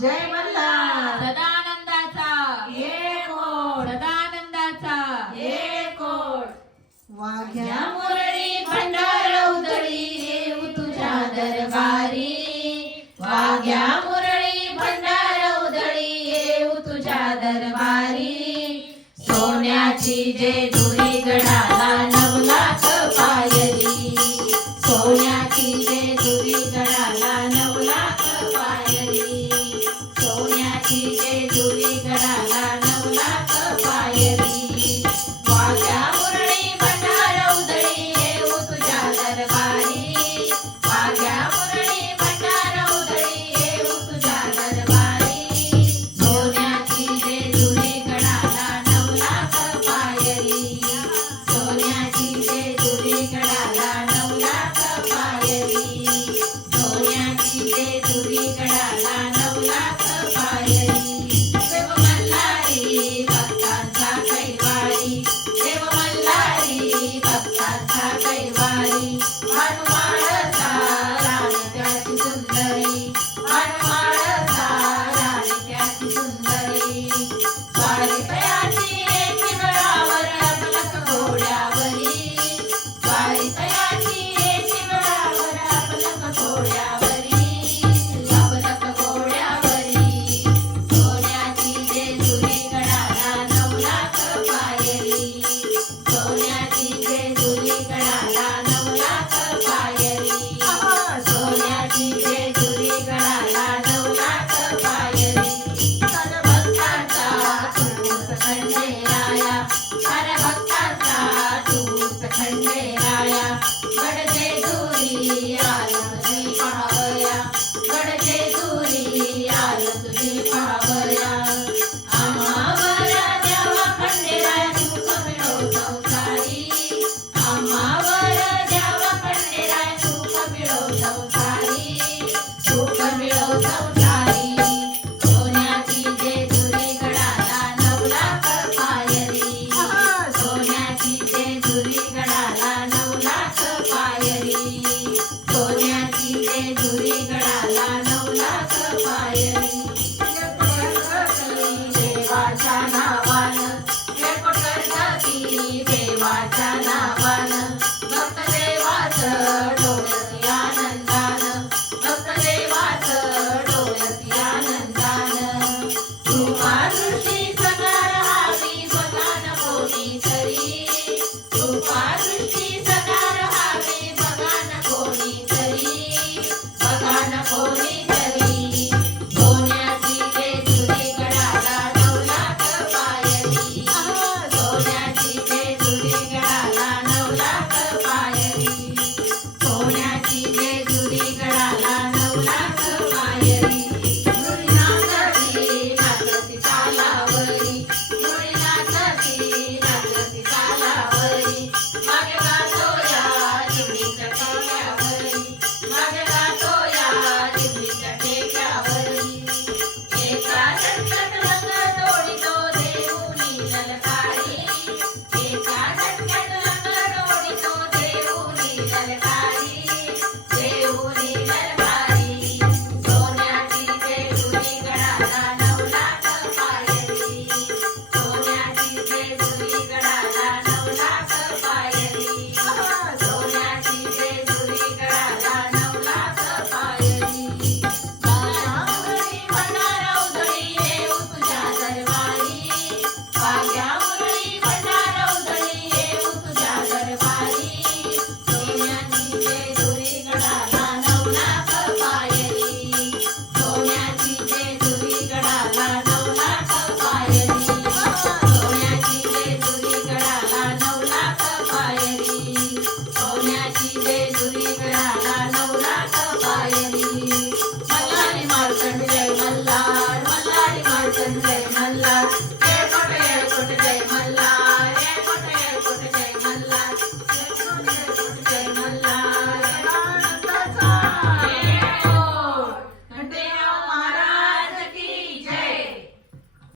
जय मल्ला. सदानंदाचा. एक सदानंदाचा. एक वाघ्या मुरळी भंडार उदळी देव तुझ्या दरबारी. वाघ्या मुरळी भंडार उदळी देव तुझ्या दरबारी. सोन्याची जे दुरी गडाला नवलात पायरी. सोन्याची जे दुरी गडाला Baba